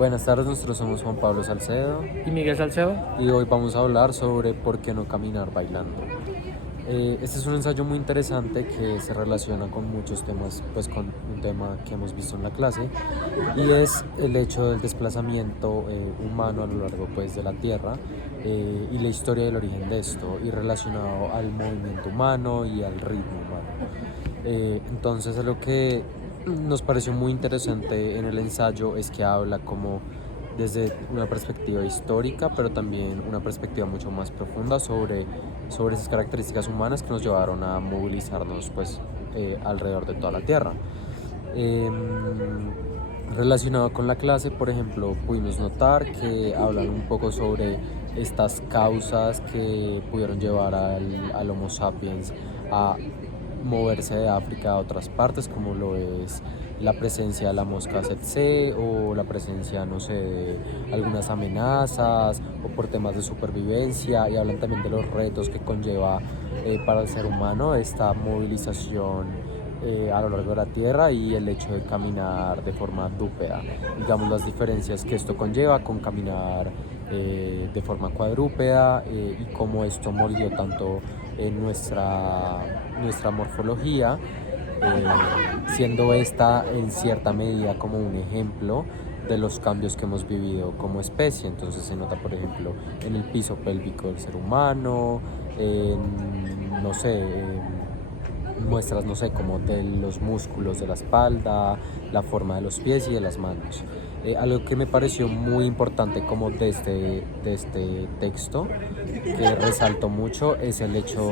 Buenas tardes, nosotros somos Juan Pablo Salcedo Y Miguel Salcedo. y hoy vamos a hablar sobre por qué no caminar bailando. Este es un ensayo muy interesante que se relaciona con muchos temas, pues con un tema que hemos visto en la clase, y es el hecho del desplazamiento humano a lo largo, pues, de la Tierra, y la historia del origen de esto, y relacionado al movimiento humano y al ritmo humano. Entonces, algo que nos pareció muy interesante en el ensayo es que habla como desde una perspectiva histórica, pero también una perspectiva mucho más profunda sobre esas características humanas que nos llevaron a movilizarnos, pues, alrededor de toda la Tierra. Relacionado con la clase, por ejemplo, pudimos notar que hablan un poco sobre estas causas que pudieron llevar al Homo sapiens a moverse de África a otras partes, como lo es la presencia de la mosca tsetse o la presencia, no sé, de algunas amenazas o por temas de supervivencia, y hablan también de los retos que conlleva para el ser humano esta movilización a lo largo de la Tierra y el hecho de caminar de forma dúpeda. Digamos, las diferencias que esto conlleva con caminar de forma cuadrúpeda, y cómo esto moldeó tanto en nuestra morfología, siendo esta en cierta medida como un ejemplo de los cambios que hemos vivido como especie. Entonces se nota, por ejemplo, en el piso pélvico del ser humano, no sé, muestras, no sé, como de los músculos de la espalda, la forma de los pies y de las manos. Algo que me pareció muy importante como de este texto, que resaltó mucho, es el hecho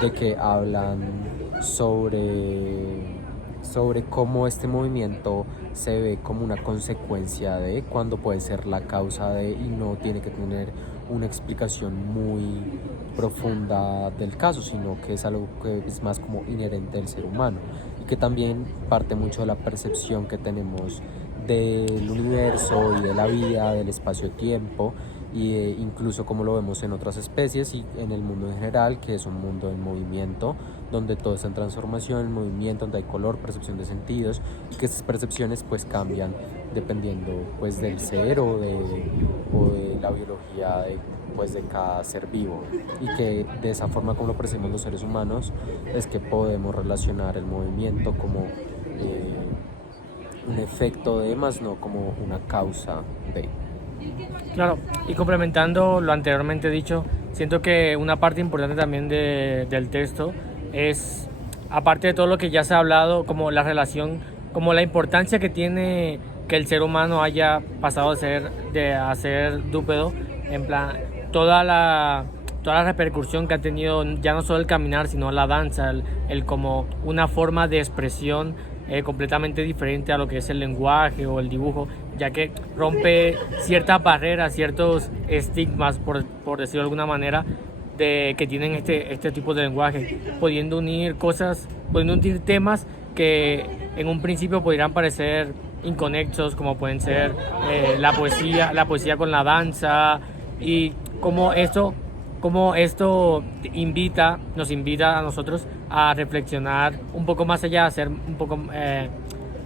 de que hablan sobre cómo este movimiento se ve como una consecuencia de, cuando puede ser la causa de, y no tiene que tener una explicación muy profunda del caso, sino que es algo que es más como inherente del ser humano, y que también parte mucho de la percepción que tenemos del universo y de la vida, del espacio-tiempo, y incluso como lo vemos en otras especies y en el mundo en general, que es un mundo en movimiento, donde todo está en transformación, en movimiento, donde hay color, percepción de sentidos, y que estas percepciones pues cambian dependiendo, pues, del ser o de la biología pues, de cada ser vivo, y que de esa forma como lo percibimos los seres humanos es que podemos relacionar el movimiento como un efecto de, más no como una causa de. Claro, y complementando lo anteriormente dicho, siento que una parte importante también del texto es, aparte de todo lo que ya se ha hablado, como la relación, como la importancia que tiene que el ser humano haya pasado a ser dúpedo, en plan, toda la repercusión que ha tenido ya no solo el caminar, sino la danza, el como una forma de expresión completamente diferente a lo que es el lenguaje o el dibujo, ya que rompe ciertas barreras, ciertos estigmas, por decirlo de alguna manera, que tienen este tipo de lenguaje, pudiendo unir temas que en un principio podrían parecer inconexos, como pueden ser la poesía con la danza, y como esto nos invita a nosotros a reflexionar un poco más allá,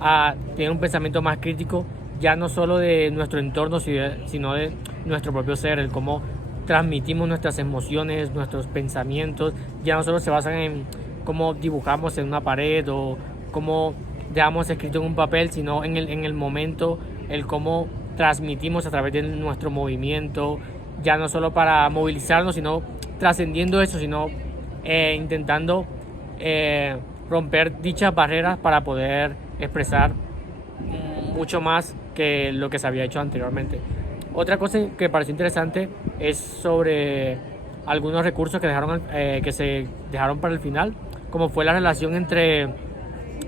a tener un pensamiento más crítico, ya no solo de nuestro entorno, sino de nuestro propio ser, el cómo transmitimos nuestras emociones, nuestros pensamientos, ya no solo se basan en cómo dibujamos en una pared o cómo dejamos escrito en un papel, sino en el momento, el cómo transmitimos a través de nuestro movimiento, ya no solo para movilizarnos, sino trascendiendo eso, sino intentando romper dichas barreras para poder expresar mucho más que lo que se había hecho anteriormente. Otra cosa que pareció interesante es sobre algunos recursos que se dejaron para el final, como fue la relación entre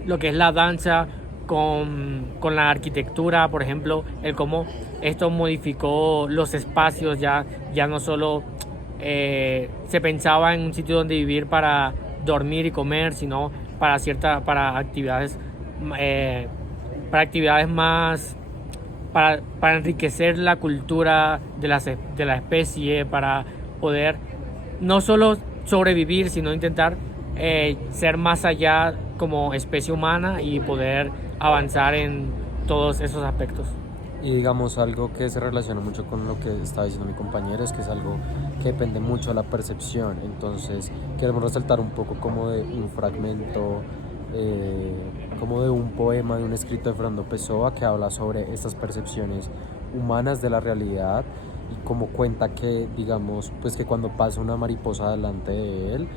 lo que es la danza con la arquitectura, por ejemplo, el cómo esto modificó los espacios, ya no solo se pensaba en un sitio donde vivir para dormir y comer, sino para actividades más para enriquecer la cultura de la especie, para poder no solo sobrevivir, sino intentar ser más allá como especie humana y poder avanzar en todos esos aspectos. Y digamos algo que se relaciona mucho con lo que estaba diciendo mi compañero es que es algo que depende mucho de la percepción. Entonces queremos resaltar un poco como de un fragmento, eh, como de un poema, de un escrito de Fernando Pessoa que habla sobre estas percepciones humanas de la realidad y como cuenta que, digamos, pues que cuando pasa una mariposa delante de él,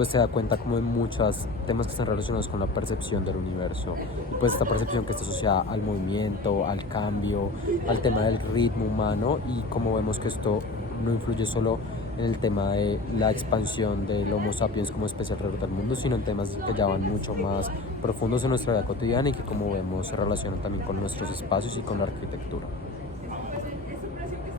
pues se da cuenta como de muchos temas que están relacionados con la percepción del universo. Y pues esta percepción que está asociada al movimiento, al cambio, al tema del ritmo humano y como vemos que esto no influye solo en el tema de la expansión del Homo sapiens como especie alrededor del mundo, sino en temas que ya van mucho más profundos en nuestra vida cotidiana y que como vemos se relacionan también con nuestros espacios y con la arquitectura.